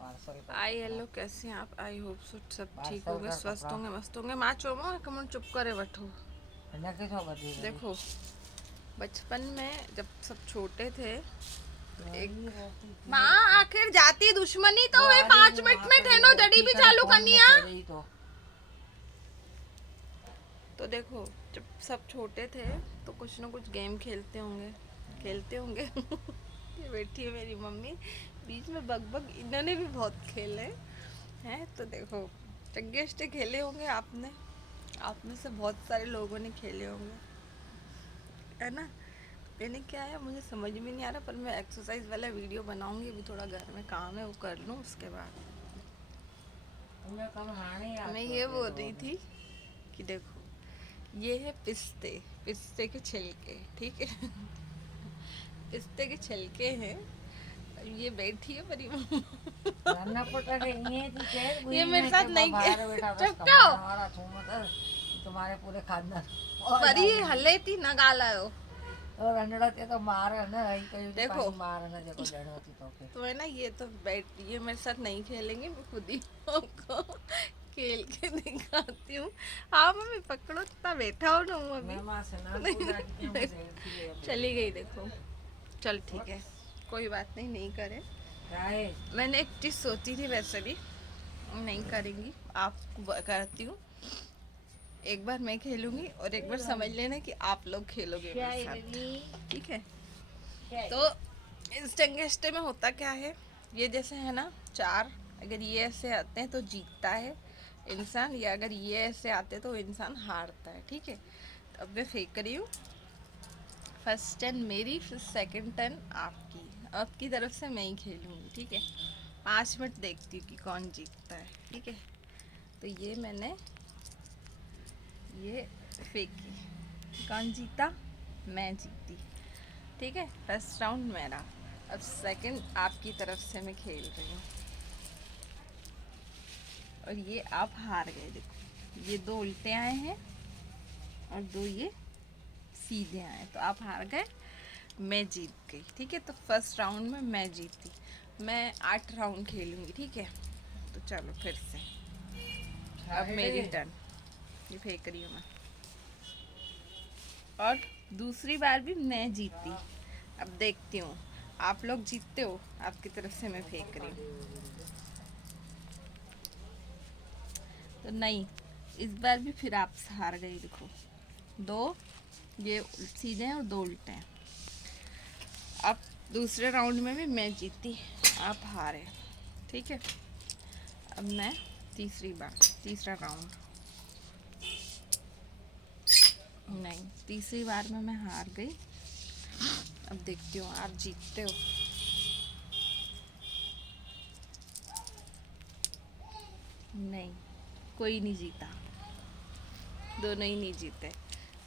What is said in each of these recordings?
आई hello, कैसे हैं आप? आई होप सो सब ठीक पार्सल होंगे, का स्वस्थ कपड़ा होंगे, मस्त होंगे। माँ चोमो कमन चुप करे बैठो। हिन खे छो ॿधी वरी देखो, बचपन में जब सब छोटे थे, एक वही रोटी थी माँ आखिर जाती दुश्मनी तो वे वारी 5 मिनट में आखिरी ठहनो जड़ी उथी भी करे चालू फोन करनी में है। छेड़े ई थो। तो देखो, जब सब छोटे थे तो कुछ ना कुछ गेम खेलते होंगे ये बैठी है मेरी मम्मी बीच में, बग इन्होंने भी बहुत खेले हैं। तो देखो, चंगेस्टे खेले होंगे आपने, आप में से बहुत सारे लोगों ने खेले होंगे, है ना। मैंने क्या है, मुझे समझ में नहीं आ रहा, पर मैं एक्सरसाइज वाला वीडियो बनाऊंगी। अभी थोड़ा घर में काम है, वो कर लूँ उसके बाद। तुम्हें कम हाणे याद मैं थो ये अचे बोल थो रही अभी। थी कि देखो, ये है पिस्ते, पिस्ते के छिलके, ठीक है पिस्ते के छिलके हैं। ये बैठी है मेरी मम्मा रन पुट खे ईअं थी चए ये ॿुई मेरे में साथ के नहीं ॿाहिरि वेठा अथसि चुप कमाइण करो। वारा छूम अथसि कि तुम्हारे पूरे खानदान और परी डालूंगी हले थी न ॻाल्हायो। तो रंधिणो थिए तो मार न हई कयूं थी देखो, पंहिंजी मार न जेको ॾियणो थी तोखे। तो है ना, ये तो बैठ, ये मेरे साथ नहीं खेलेंगे, मैं खुद ही आपको खेल के दिखाती हूँ। हाँ मम्मी पकड़ो, तो बैठा हो ना हूँ अभी। मैं मां सनान पूजा की थी मुझे देर थी वई चली अभी। गई देखो। चल ठीक है, कोई बात नहीं, नहीं करे। क्या है मैंने एक चीज़ सोची थी, वैसे भी नहीं करेंगी, आपको करती हूँ। एक बार मैं खेलूंगी और एक बार समझ लेना कि आप लोग खेलोगे मेरे साथ, ठीक है। तो इस टंगेस्टे में होता क्या है, ये जैसे है ना, चार, अगर ये ऐसे आते हैं तो जीतता है इंसान, या अगर ये ऐसे आते तो इंसान हारता है, ठीक है। तो अब मैं फेंक रही हूँ। फर्स्ट टर्न मेरी, फिर सेकंड टर्न आपकी। आपकी तरफ से मैं ही खेलूँगी, ठीक है। 5 मिनट देखती हूँ कि कौन जीतता है, ठीक है। तो ये मैंने ये फेंकी, कौन जीता? मैं जीती, ठीक है। फर्स्ट राउंड मेरा। अब सेकंड आपकी तरफ से मैं खेल रही हूँ, और ये आप हार गए। देखो, ये 2 उल्टे आए हैं और 2 ये सीधे आए, तो आप हार गए, मैं जीत गई, ठीक है। तो फर्स्ट राउंड में मैं जीती। मैं 8 राउंड खेलूंगी, ठीक है। तो चलो फिर से, अब मेरी टर्न। ये फेंक रही हूँ मैं, और दूसरी बार भी मैं जीती। अब देखती हूँ आप लोग जीतते हो, आपकी तरफ से मैं फेंक रही हूँ। तो नहीं, इस बार भी फिर आप हार गई। देखो, 2 ये सीधे हैं और 2 उल्टे हैं। अब दूसरे राउंड में भी मैं जीती, आप हारे, ठीक है। अब मैं तीसरा राउंड, नहीं, तीसरी बार में मैं हार गई। अब देखती हूँ आप जीतते हो। नहीं, कोई नहीं जीता, दोनों ही नहीं जीते।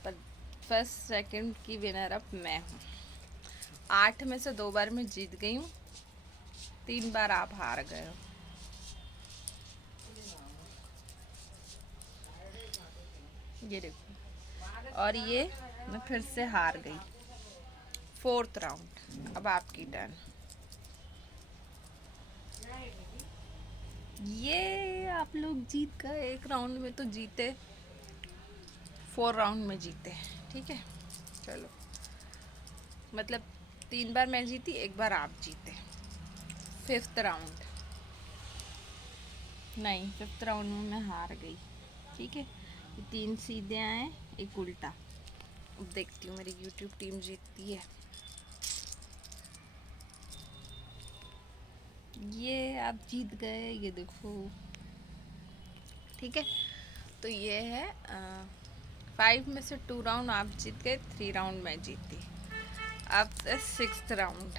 पर फर्स्ट सेकंड की विनर अब मैं हूँ। 8 में से 2 बार मैं जीत गई हूँ, 3 बार आप हार गए हो। ये देखो, और ये मैं फिर से हार गई। फोर्थ राउंड, अब आपकी टर्न। ये आप लोग जीत गए, एक राउंड में तो जीते, 4 राउंड में जीते, ठीक है। चलो, मतलब 3 बार मैं जीती, 1 बार आप जीते। फिफ्थ राउंड, नहीं, फिफ्थ राउंड में मैं हार गई, ठीक है। 3 सीधे आए, 1 उल्टा। अब देखती हूँ मेरी यूट्यूब टीम जीतती है। ये आप जीत गए, ये देखो, ठीक है। तो ये है 5 में से 2 राउंड आप जीत गए, 3 राउंड मैं जीती। अब सिक्स्थ राउंड,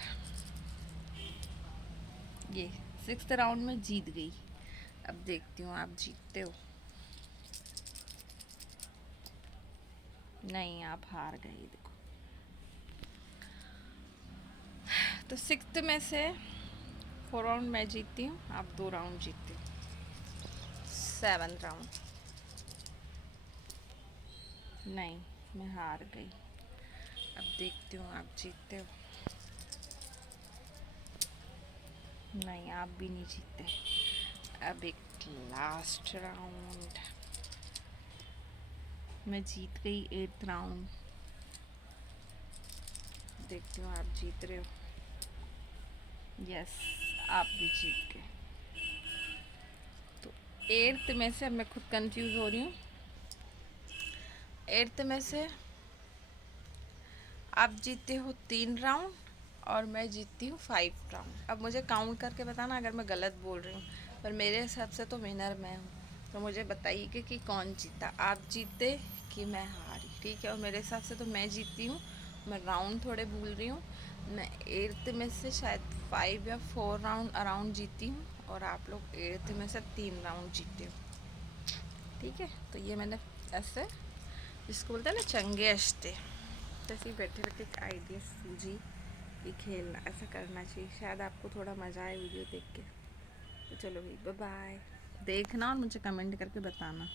ये सिक्स्थ राउंड में जीत गई। अब देखती हूँ आप जीतते हो। नहीं, आप हार गए, देखो। तो सिक्स्थ में से 4 राउंड मैं जीतती हूँ, आप 2 राउंड जीतते हो। 7th राउंड, नहीं, मैं हार गई। अब देखती हूँ आप जीतते हो। नहीं, आप भी नहीं जीते। अब एक लास्ट राउंड, मैं जीत गई 8th राउंड। देखती हूँ आप जीत रहे हो। यस, आप भी जीत गए। तो 8th में से, अब मैं खुद कंफ्यूज हो रही हूँ, 8th में से आप जीते हो 3 राउंड और मैं जीतती हूँ 5 राउंड। अब मुझे काउंट करके बताना अगर मैं गलत बोल रही हूँ, पर मेरे हिसाब से तो विनर मैं हूँ। तो मुझे बताइए कि कौन जीता, आप जीते कि मैं हारी। ठीक है, और मेरे हिसाब से तो मैं जीती हूँ। मैं राउंड थोड़े भूल रही हूँ। मैं 8th में से शायद 5 या 4 राउंड अराउंड जीती हूँ और आप लोग 8th में से 3 राउंड जीते हो। ठीक है, तो ये मैंने ऐसे, जिसको बोलते हैं ना चंगे अश्ते, जैसे ही बैठे बैठे एक आइडिया सूझी कि खेलना ऐसा करना चाहिए। शायद आपको थोड़ा मज़ा आए वीडियो देख के। तो चलो भाई, बाय बाय। देखना और मुझे कमेंट करके बताना।